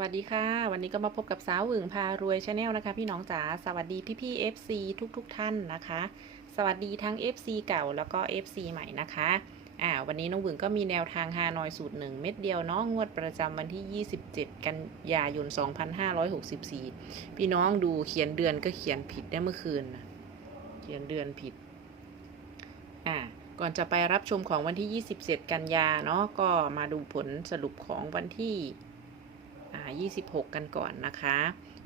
วัสดีค่ะ วันนี้ก็มาพบกับสาวหวึงพารวยชาแนลนะคะ พี่น้องจ๋าสวัสดีพี่พี่ๆ FC ทุกๆทท่านนะคะ สวัสดีทั้ง FC เก่าแล้วก็ FC ใหม่นะคะอ่าวันนี้น้องหวึงก็มีแนวทางฮานอยสูตรหนึ่งเม็ดเดียวเนาะงวดประจำวันที่ 27 กันยายน 2564 พี่น้องดูเขียนเดือนก็เขียนผิดได้เมื่อคืนเขียนเดือนผิดอ่าก่อนจะไปรับชมของวันที่ 27 กันยาเนาะก็มาดูผลสรุปของวันที่ อ่า26 กันก่อนนะคะ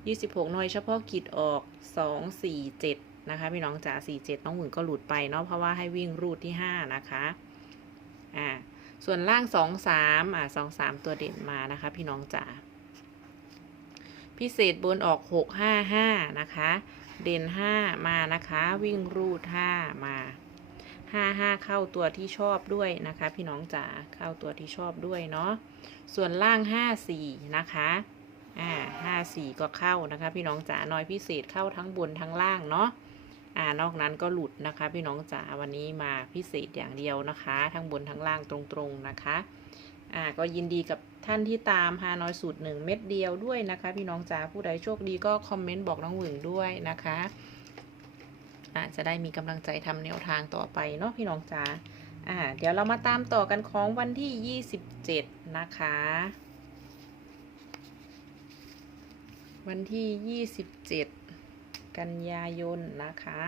26 หน่วยเฉพาะกิจออก 2 4 7 นะคะพี่น้องจ๋า47 น้องหมุนก็หลุดไปเนาะเพราะว่าให้วิ่งรูดที่ 5 นะคะอ่าส่วนล่าง 2 3อ่า2 3 ตัวเด่นมานะคะ พี่น้องจ๋าพิเศษบนออก 6 5 5 นะคะ เด่น 5 มานะคะ วิ่งรูด 5 มา 5 5เข้าตัวที่ชอบด้วยนะคะ พี่น้องจ๋าเข้าตัวที่ชอบด้วยเนาะส่วนล่าง54นะคะอ่า54ก็เข้านะคะ พี่น้องจ๋าน้อยพิเศษเข้าทั้งบนทั้งล่างเนาะอ่านอกนั้นก็หลุดนะคะ พี่น้องจ๋าวันนี้มาพิเศษอย่างเดียวนะคะ ทั้งบนทั้งล่างตรงๆนะคะอ่าก็ยินดีกับท่านที่ตามฮานอยสูตรหนึ่งเม็ดเดียวด้วยนะคะ พี่น้องจ๋าผู้ใดโชคดีก็คอมเมนต์บอกน้องหวึงด้วยนะคะ อ่าจะได้มีกำลังใจทำแนวทางต่อไปเนาะพี่น้องจ๋าอ่าเดี๋ยวเรามาตามต่อกันของวันที่ 27 นะคะ วันที่ 27 กันยายนนะคะ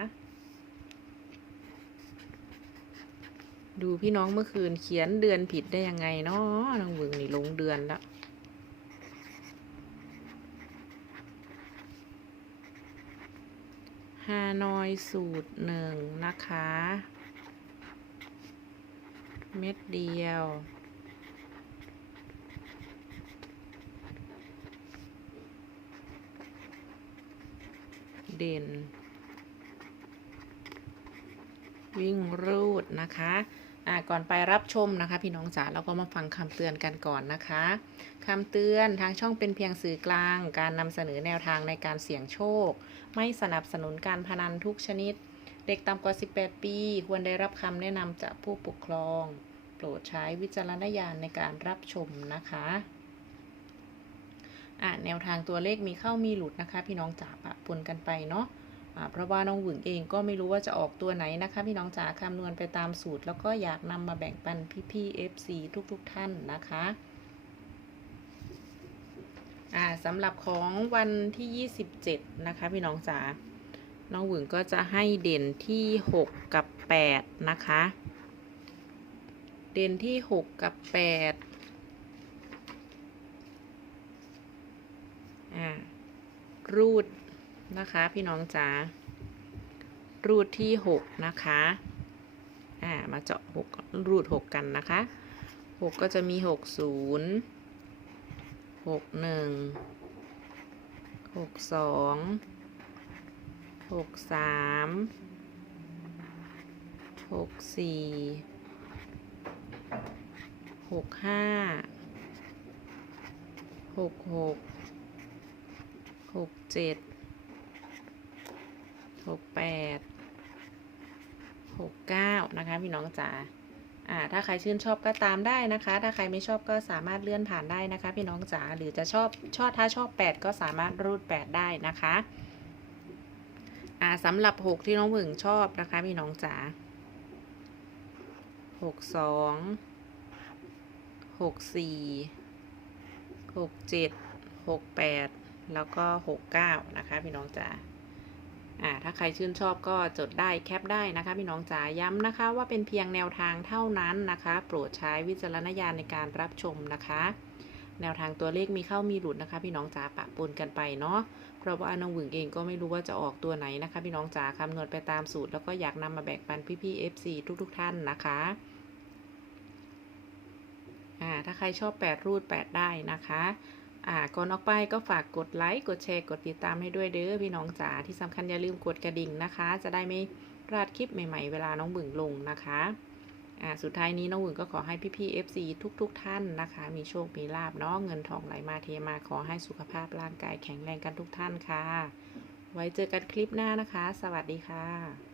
ดูพี่น้องเมื่อคืนเขียนเดือนผิดได้ยังไงเนาะน้องหวึงนี่ลงเดือนแล้ว ฮานอยสูตรหนึ่งนะคะ เม็ดเดียว เด่น วิ่งรูดนะคะ อ่าก่อนไปรับชมนะคะ พี่น้องจ๋าเราก็มาฟังคำเตือนกันก่อนนะคะคำเตือนทางช่องเป็นเพียงสื่อกลาง การนำเสนอแนวทางในการเสี่ยงโชค ไม่สนับสนุนการพนันทุกชนิด เด็กต่ำกว่า 18 ปี ควรได้รับคำแนะนำจากผู้ปกครอง โปรดใช้วิจารณญาณในการรับชมนะคะอะแนวทางตัวเลขมีเข้ามีหลุดนะคะ พี่น้องจ๋าปะปนกันไปเนาะ เพราะว่าน้องหวึงเองก็ไม่รู้ว่าจะออกตัวไหนนะคะ พี่น้องจ๋าคำนวณไปตามสูตร แล้วก็อยากนำมาแบ่งปันพี่ๆ FC ทุกๆทท่านนะคะสำหรับของวันที่ 27 นะคะ พี่น้องจ๋าน้องหวึงก็จะให้เด่นที่ 6 กับ 8 นะคะ เด่นที่ 6 กับ8อ่ารูด นะคะ พี่น้องจ๋ารูดที่6นะคะอ่ามาเจาะ6รูด6กันนะคะ6ก็จะมี6 0 6 1 6 2หกสามหกสี่หกห้าหกหกหกเจ็ด หกแปดหกเก้านะคะพี่น้องจ๋าอ่าถ้าใครชื่นชอบก็ตามได้นะคะ ถ้าใครไม่ชอบก็สามารถเลื่อนผ่านได้นะคะ พี่น้องจ๋าหรือจะชอบชอบถ้าชอบ 8 ก็สามารถรูด 8 ได้นะคะอ่าสำหรับหกที่น้องหมึงชอบนะคะ พี่น้องจ๋าหกสองหกสี่หกเจ็ดหกแปดแล้วก็หกเก้านะคะ พี่น้องจ๋า อ่าถ้าใครชื่นชอบก็จดได้แคปได้นะคะพี่น้องจ๋าย้ำนะคะ ว่าเป็นเพียงแนวทางเท่านั้นนะคะ โปรดใช้วิจารณญาณในการรับชมนะคะ แนวทางตัวเลขมีเข้ามีหลุดนะคะ พี่น้องจ๋าปะปนกันไปเนาะเพราะว่าน้องหวึงเองก็ไม่รู้ว่าจะออกตัวไหนนะคะ พี่น้องจ๋าคำนวณไปตามสูตร แล้วก็อยากนำมาแบ่งปันพี่ๆ FC ทุกๆทท่านนะคะอ่าถ้าใครชอบ8รูด8ได้นะคะ อ่าก่อนออกไปก็ฝากกดไลค์กดแชร์กดติดตามให้ด้วยเด้อพี่น้องจ๋าที่สำคัญอย่าลืมกดกระดิ่งนะคะ จะได้ไม่พลาดคลิปใหม่ ๆ เวลาน้องหวึงลงนะคะอ่าสุดท้ายนี้น้องหวึงก็ขอให้พี่ๆ FC ทุกๆทท่านนะคะ มีโชค มีลาบเนาะเงินทองไหลมาเทมาขอให้สุขภาพร่างกายแข็งแรงกันทุกท่านค่ะ ไว้เจอกันคลิปหน้านะคะ สวัสดีค่ะ